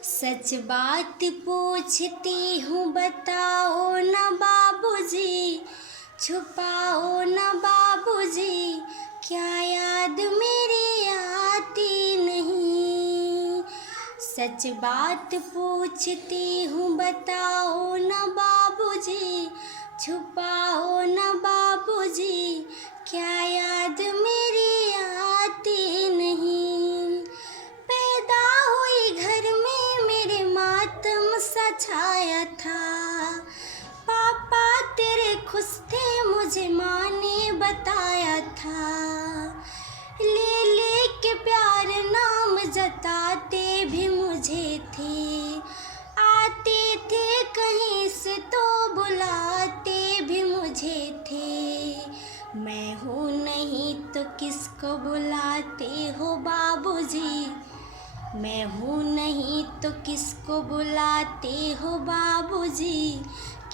सच बात पूछती हूँ बताओ न बाबूजी, छुपाओ न बाबूजी, क्या याद मेरी आती नहीं। सच बात पूछती हूँ बताओ न बाबूजी, छुपाओ न बाबूजी, क्या याद मेरी आती नहीं। पैदा हुई घर में मेरे मातम सा छाया था, पापा तेरे खुश थे मुझे माँ ने बताया था। ले ले के प्यार नाम जताते भी मुझे थे, आते थे कहीं से तो बुलाते भी मुझे थे। मैं हूँ नहीं तो किसको बुलाते हो बाबूजी, मैं हूँ नहीं तो किसको बुलाते हो बाबूजी,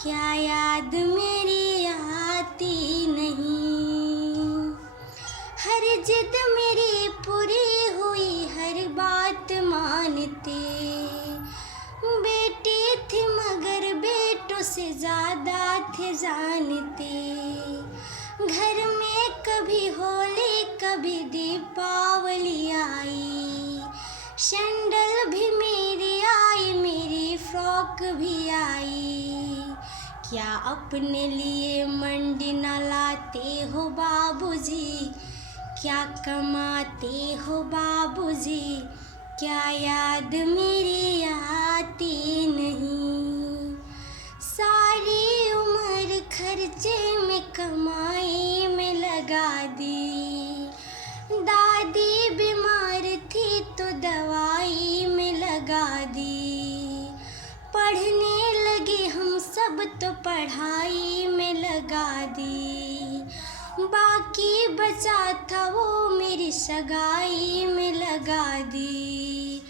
क्या याद मेरी आती नहीं। हर जिद मेरी पूरी हुई, हर बात मानते, बेटी थी मगर बेटों से ज़्यादा थे जानते। घर में कभी होली कभी दीपावली आई, शंडल भी मेरी आई, मेरी फ्रॉक भी आई। क्या अपने लिए मंडी न लाते हो बाबूजी, क्या कमाते हो बाबूजी, क्या याद मेरी आती नहीं। सारी उम्र खर्चे में कमाई में लगा दी, दादी बीमार थी तो दवाई में लगा दी। पढ़ने लगे हम सब तो पढ़ाई में लगा दी, बाकी बचा था वो मेरी सगाई में लगा दी।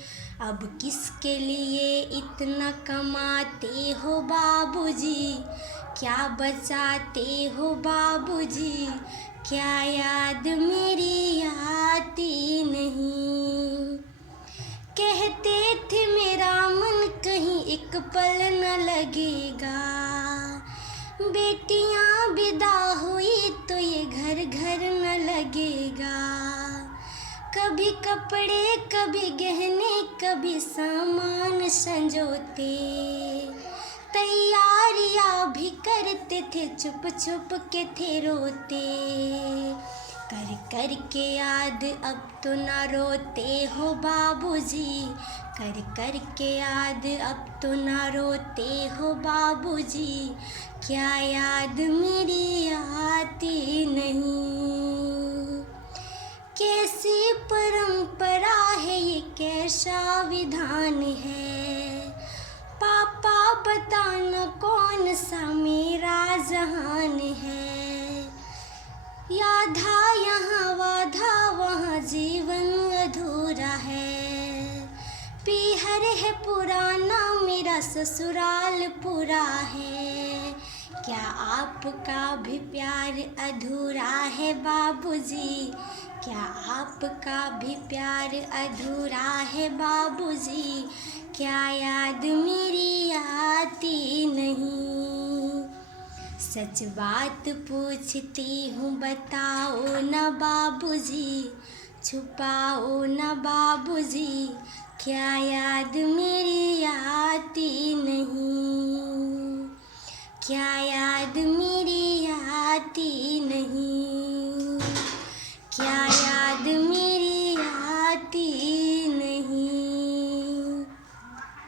अब किसके लिए इतना कमाते हो बाबूजी, क्या बचाते हो बाबूजी, क्या याद मेरी आती नहीं। कहते थे मेरा मन कहीं एक पल न लगेगा, बेटियां विदा हुई तो ये घर घर न लगेगा। कभी कपड़े कभी गहने कभी सामान संजोते, तैयारियां भी करते थे चुप चुप के थे रोते। कर कर के याद अब तो ना रोते हो बाबूजी, कर कर के याद अब तो ना रोते हो बाबूजी, क्या याद मेरी आती नहीं। कैसी परंपरा है ये, कैसा विधान है, पापा बताना कौन सा मेरा जहान है। याधा यहाँ वाधा वहाँ जीवन अधूरा है, पीहर है पुराना मेरा ससुराल पूरा है। क्या आपका भी प्यार अधूरा है बाबूजी, क्या आपका भी प्यार अधूरा है बाबूजी, क्या याद मेरी आती नहीं। सच बात पूछती हूँ बताओ न बाबूजी, छुपाओ न बाबूजी, क्या याद मेरी आती नहीं, क्या याद मेरी आती नहीं, क्या याद मेरी आती